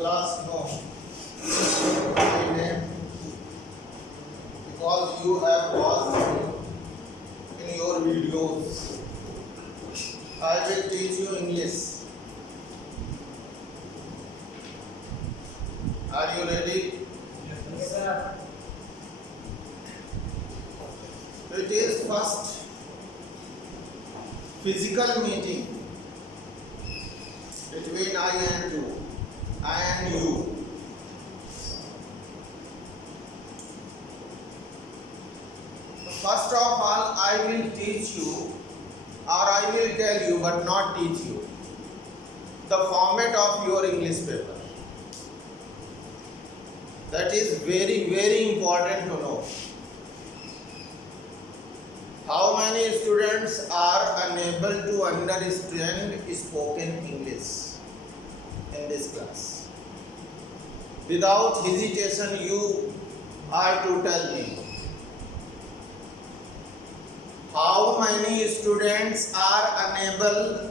class know my name because you have watched in your videos. I will teach you English. Are you ready? Yes, sir. It is first physical meeting between I and you. First of all, I will teach you, or I will tell you but not teach you, the format of your English paper. That is very important to know. How many students are unable to understand spoken English in this class? Without hesitation, you are to tell me. How many students are unable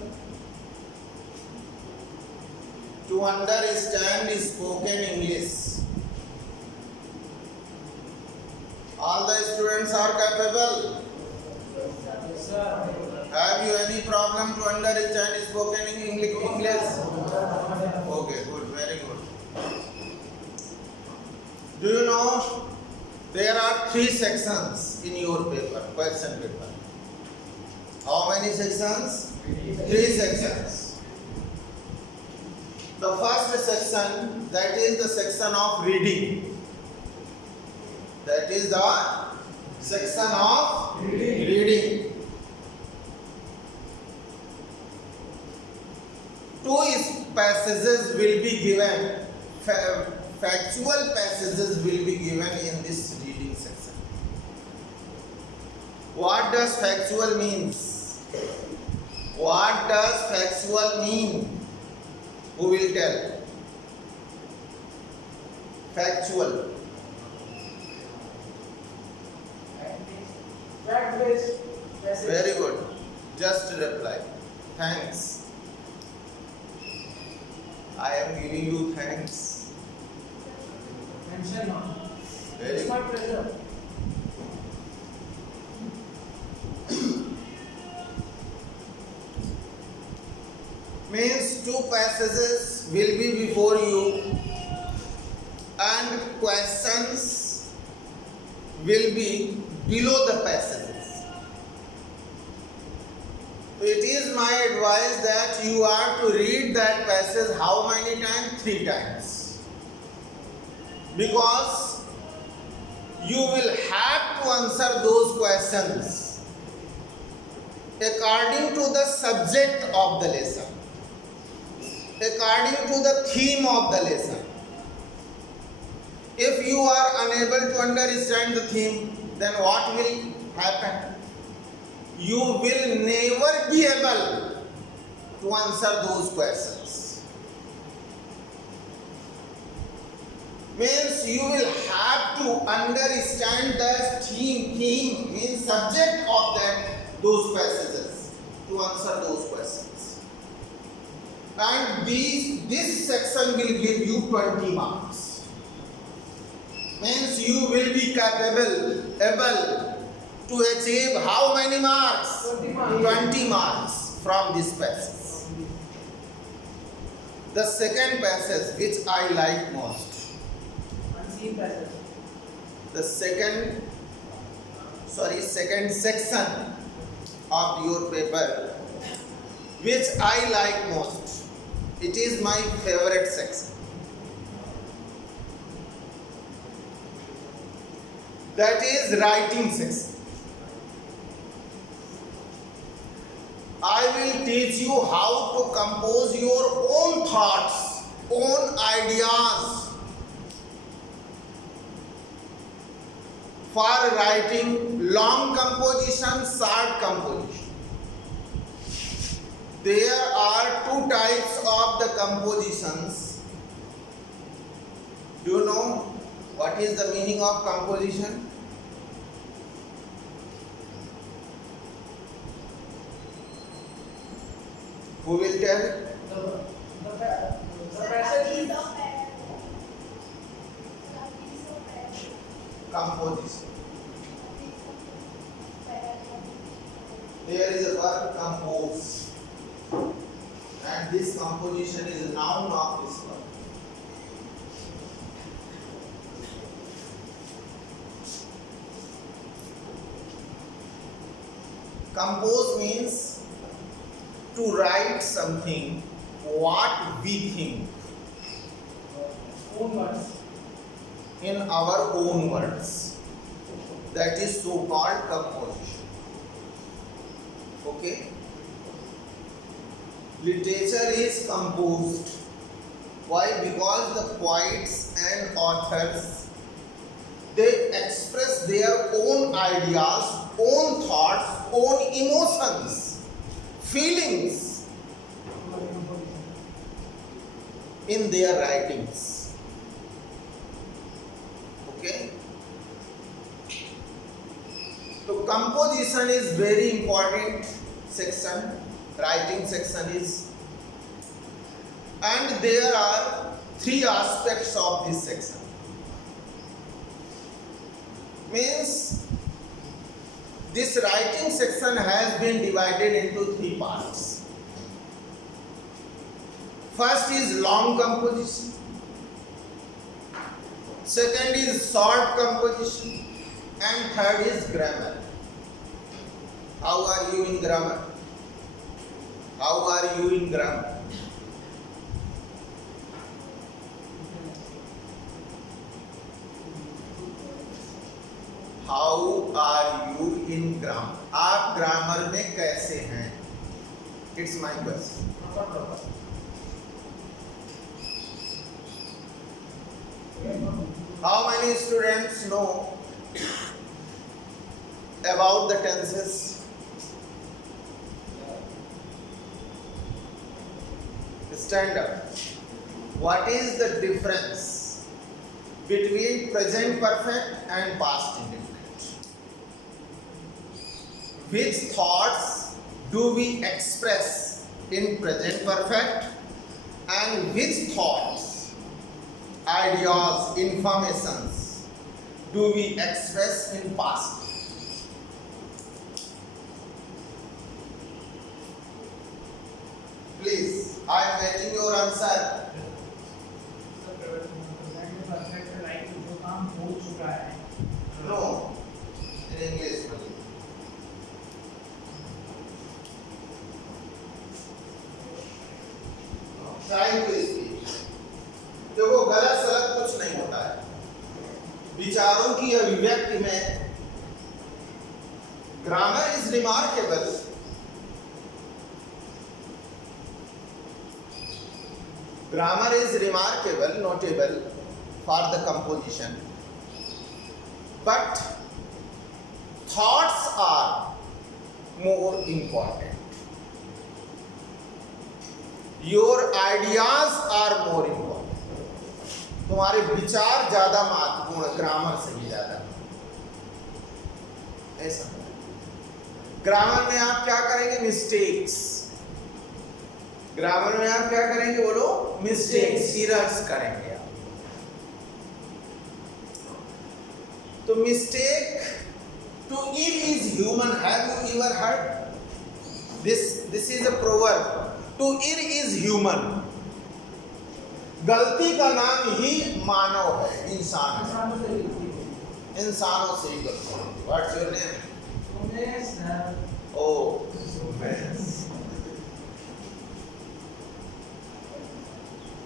to understand spoken English? All the students are capable. Yes, sir. Have you any problem to understand spoken English? Okay, good, very good. Do you know there are 3 sections in your paper, question paper? How many sections? 3 sections. The first section, that is the section of reading. That is the section of reading. 2 passages will be given. Factual passages will be given in this reading section. What does factual means? What does factual mean? Who will tell? Factual. Fact-based message. Very good. Just reply. Thanks. I am giving you thanks. Mention on. Very It's my good. pleasure. Means 2 passages will be before you and questions will be below the passages. It is my advice that you are to read that passage how many times? 3 times. Because you will have to answer those questions according to the subject of the lesson, according to the theme of the lesson. If you are unable to understand the theme, then what will happen? You will never be able to answer those questions. Means you will have to understand the theme means subject of those passages to answer those questions. And this section will give you 20 marks. Means you will be able to achieve how many marks? 20 marks. 20 marks from this passage. The second passage which I like most. Unseen passage. The second section of your paper which I like most. It is my favorite section. That is writing section. I will teach you how to compose your own thoughts, own ideas for writing long composition, short composition. There are 2 types of the compositions. Do you know what is the meaning of composition? Who will tell? The passage is Composition. Here is a verb compose, and this composition is noun of this verb. Compose means to write something what we think Own words. in our own words. That is so called composition. Okay? Literature is composed. Why? Because the poets and authors, they express their own ideas, own thoughts, own emotions, feelings in their writings. Okay? So composition is very important section, writing section is, and there are three aspects of this section. Means this writing section has been divided into three parts. First is long composition, second is short composition, and third is grammar. How are you in grammar? How are you in grammar? How are you in grammar? आप grammar में कैसे हैं? It's my question. How many students know about the tenses? Stand up. What is the difference between present perfect and past indefinite? Which thoughts do we express in present perfect, and which thoughts, ideas, informations do we express in past? Please, I am waiting your answer. जो काम हो चुका है. No, in English only. Try to speak. देखो गलत सलत कुछ नहीं होता है. विचारों की अभिव्यक्ति में grammar is remarkable. Grammar is remarkable, notable for the composition, but thoughts are more important. Your ideas are more important. तुम्हारे विचार ज्यादा महत्वपूर्ण ग्रामर से भी ज्यादा. ऐसा ग्रामर में आप क्या करेंगे? मिस्टेक्स. ग्रामर में आप क्या करेंगे? बोलो. मिस्टेक्स, एरर्स करेंगे आप. तो mistake to err is human. Have you ever heard this is a proverb. To err is human. गलती का नाम ही मानव है, इंसान है. इंसानों से ही गलती होती है. What's your name? Oh, Sumesh.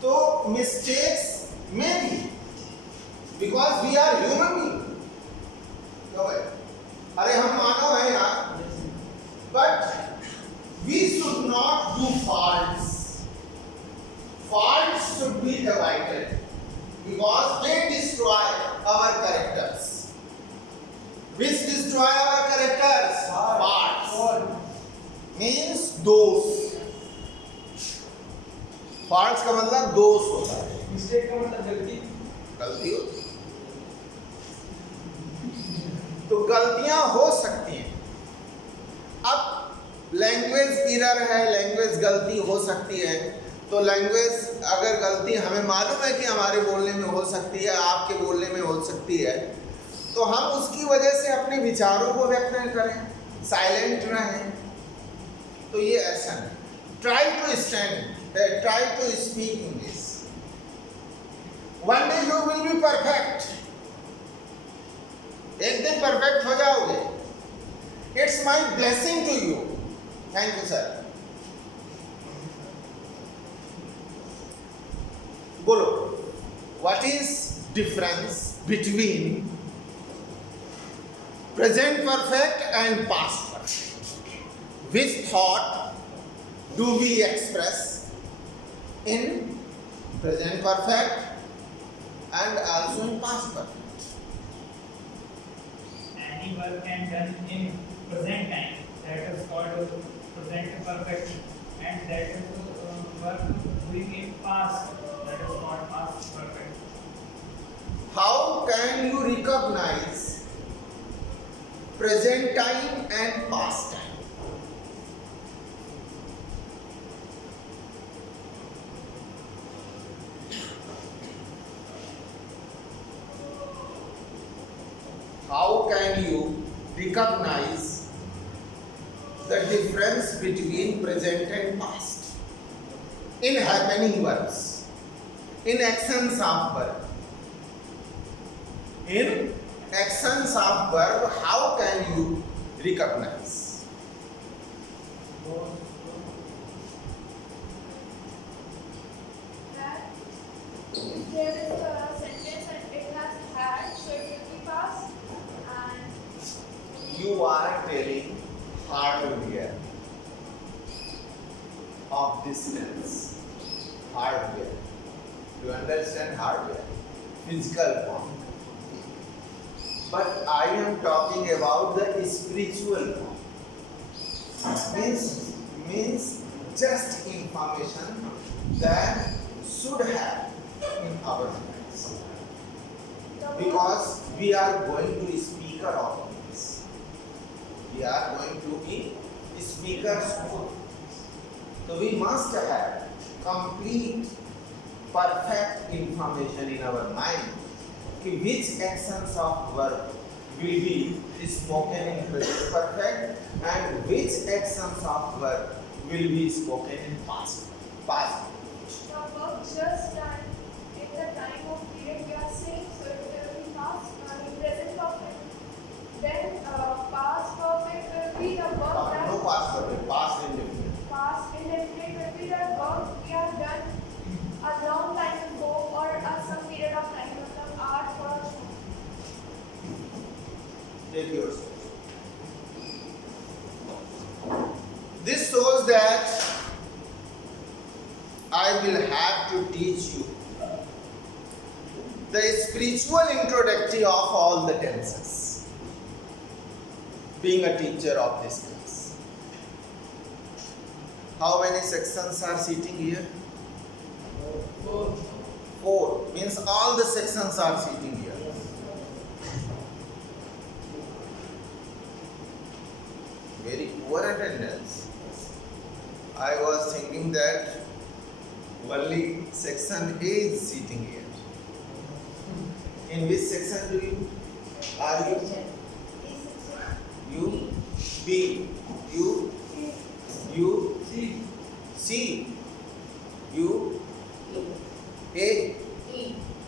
तो mistakes may be because we are human being. क्यों भाई? अरे हम मानव हैं यार. But we should not do faults. Faults should be avoided because they destroy our characters. Which destroy our characters? Faults means दोष. Fault का मतलब दोष होता है. मिस्टेक का मतलब गलती. गलती होती है. तो गलतियां हो सकती हैं. अब लैंग्वेज एरर है, लैंग्वेज गलती हो सकती है. तो लैंग्वेज अगर गलती हमें मालूम है कि हमारे बोलने में हो सकती है, आपके बोलने में हो सकती है, तो हम उसकी वजह से अपने विचारों को व्यक्त न करें, साइलेंट रहें, तो ये ऐसा नहीं। Try to stand, try to speak English. One day you will be perfect, एक दिन परफेक्ट हो जाओगे। It's my blessing to you. Thank you sir. बोलो, what is difference between present perfect and past perfect? Which thought do we express in present perfect and also in past perfect? Any work can done in present time, that is called present perfect, and that is work doing in past, that is called past perfect. How can you recognize present time and past time? How can you recognize the difference between present and past in happening verbs, in actions of verb? In actions of verb, how can you recognize? That if there is a sentence and it has had, so it will be past. And You are telling hardware of this tense. Hardware. You understand hardware? Physical form. But I am talking about the spiritual form. Means just information that should have in our minds. Because we are going to be speaker of this. We are going to be speakers of this. So we must have complete, perfect information in our mind. Which actions of verb will be spoken in present perfect and which actions of verb will be spoken in past. the work just done in the time of period we are saying, so it will be past, present perfect. Then past perfect will be the work that No past perfect, past indefinite. past indefinite will be the work we have done a long time ago or some period of time, मतलब art or Take yours. This shows that I will have to teach you the spiritual introductory of all the tenses, being a teacher of this class. How many sections are sitting here? 4. Means all the sections are sitting here. Very poor attendance. I was thinking that only section A is sitting here. In which section do you are you? You B you C you A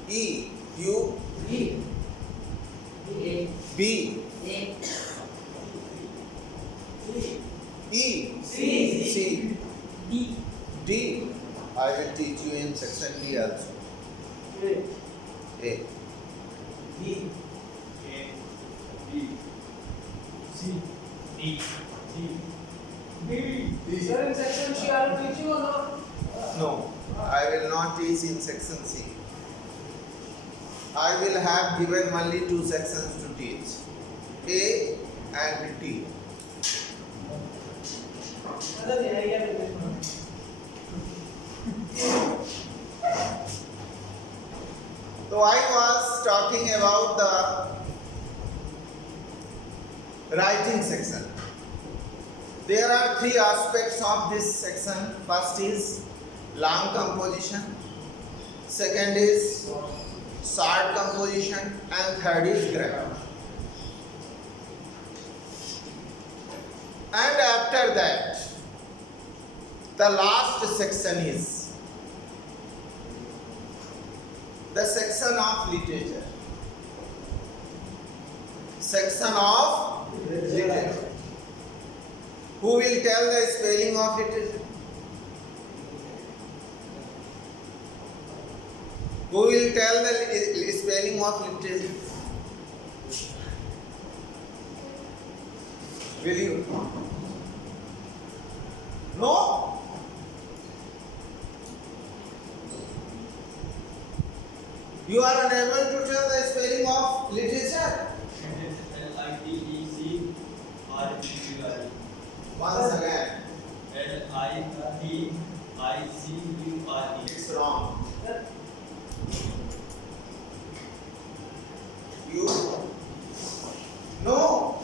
E you B E C D. I will teach you in section D also. A Sir, in section C, are you teaching or not? No, I will not teach in section C. I will have given only 2 sections to teach, A and T. So I was talking about the writing section. There are 3 aspects of this section. First is long composition, second is short composition, and third is grammar. The last section is the section of literature. Section of literature. Who will tell the spelling of literature? Who will tell the spelling of literature? Will you? No? You are unable to tell the spelling of literature? Literature. Once again, Literature. it's wrong. You? No.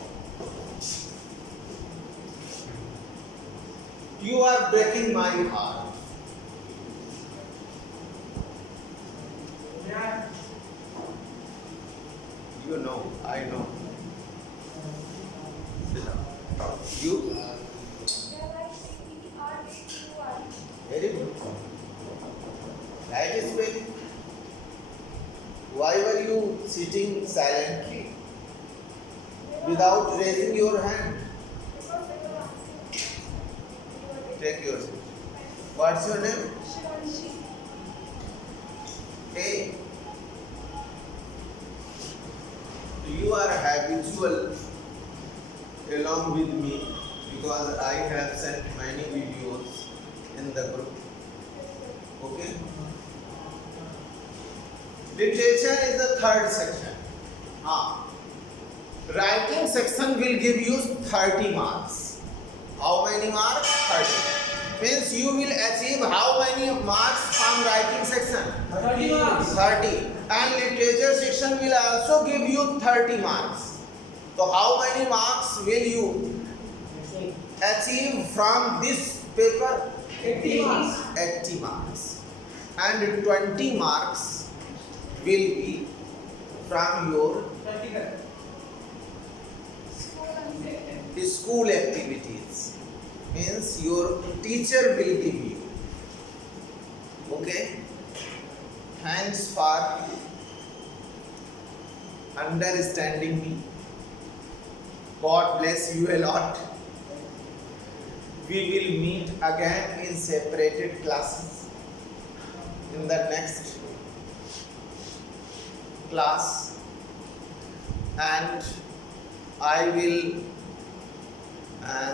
You are breaking my heart. Yeah. You know, I know. You? They're like CERATUR. Very good. Right spelling. Why were you sitting silently without raising your hand? Because they were asking. Take your seat. What's your name? Shivanshi. Hey. You are habitual along with me because I have sent many videos in the group. Okay? Literature is the third section. Writing section will give you 30 marks. How many marks? 30. Means you will achieve how many marks from writing section? 30 marks. 30. And literature section will also give you 30 marks. So how many marks will you achieve from this paper? 80 marks. 80 marks. And 20 marks will be from your Practical. School and school activities. Means your teacher will give you. Okay? Thanks for understanding me. God bless you a lot. We will meet again in separated classes in the next class, and I will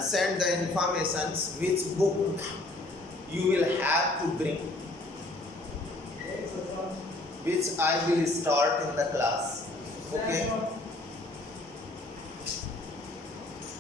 send the informations which book you will have to bring, which I will start in the class. Okay?